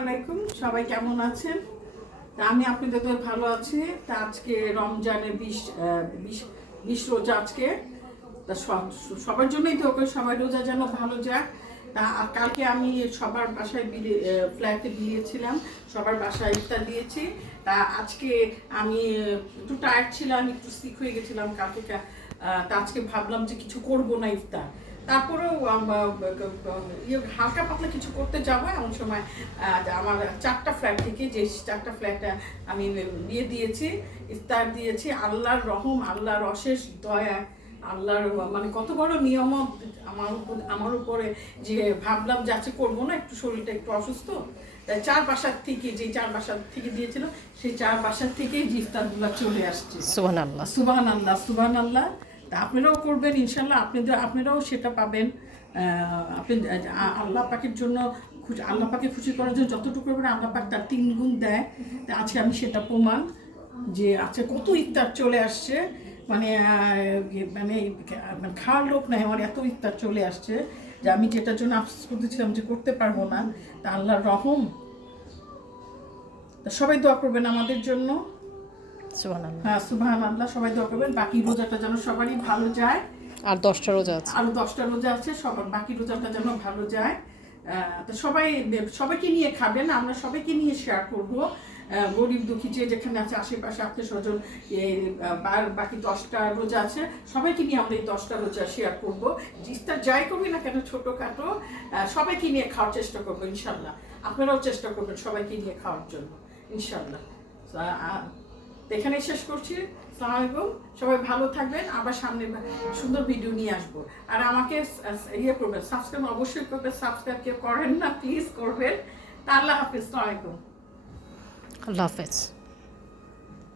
আলাইকুম, সবাই কেমন আছেন? তা আমি আপনাদের তো ভালো আছি। তা আজকে রমজানের 20 রোজা আজকে। তা সবার জন্যই তো সবাই রোজা যেন ভালো যাক। তা কালকে আমি সবার বাসায় ফ্ল্যাটে দিয়েছিলাম, সবার বাসায় ইফতার দিয়েছি। তা আজকে আমি একটু টায়ার্ড ছিলাম, একটু সিক হয়ে গেছিলাম কালকে। তা আজকে ভাবলাম যে কিছু করবো না ইফতার, তারপরেও হালকা পাতলা কিছু করতে যাবো। এমন সময় আমার 4টা ফ্ল্যাট থেকে, যে 4টা ফ্ল্যাটে আমি দিয়ে দিয়েছি, ইফতার দিয়েছি। আল্লাহর রহম, আল্লাহর অশেষ দয়া, আল্লাহর মানে কত বড় নিয়ামত আমার উপরে, যে ভাবলাম যে আজকে করবো না, একটু শরীরটা একটু অসুস্থ। তাই 4 বাসার থেকে, যে 4 বাসার থেকে দিয়েছিল, সেই 4 বাসার থেকেই ইফতারগুলো চলে আসছে। সুবহানাল্লাহ, সুবহানাল্লাহ, সুবহানাল্লাহ। তা আপনারাও করবেন ইনশাল্লাহ, আপনারাও সেটা পাবেন। আপনি আল্লাহ পাকের জন্য, আল্লাহ পাকে খুশি করার জন্য যতটুকু করবেন, আল্লাহ পাক তার 3 গুণ দেয়। তা আজকে আমি সেটা প্রমাণ, যে আজকে কত ইফতার চলে আসছে, মানে মানে খাওয়ার লোক নাই, আমার এত ইফতার চলে আসছে যে আমি যেটার জন্য আফসোস করতেছিলাম যে করতে পারবো না। তা আল্লাহর রহম। তা সবাই দোয়া করবেন আমাদের জন্য। সুবহানাল্লাহ। হ্যাঁ, সুবহানাল্লাহ, সবাই দোয়া করবেন। বাকি রোজাটা যেন সবারই ভালো যায়। আর 10টা রোজা আছে। আরো 10টা রোজা আছে, সবার বাকি রোজাটা যেন ভালো যায়। তো সবাইকে নিয়ে খাবেন, আমরা সবাইকে নিয়ে শেয়ার করব। গরিব দুঃখী যে যেখানে আছে, আশেপাশে আত্মীয় স্বজন, বাকি 10টা রোজা আছে, সবাইকে নিয়ে আমরা এই 10টা রোজা শেয়ার করব। ইফতার যাই করবি না কেন, ছোটোখাটো, সবাইকে নিয়ে খাওয়ার চেষ্টা করবো ইনশাল্লাহ। আপনারাও চেষ্টা করবেন সবাইকে নিয়ে খাওয়ার জন্য ইনশাল্লাহ। এখানেই শেষ করছি। আসসালামু আলাইকুম, সবাই ভালো থাকবেন। আবার সামনে সুন্দর ভিডিও নিয়ে আসবো। আর আমাকে করবেন, সাবস্ক্রাইব অবশ্যই করবেন। সাবস্ক্রাইব কেউ করেন না, প্লিজ করবেন। তা আল্লাহ হাফিজ, আসসালামু আলাইকুম। আল্লাহ হাফেজ।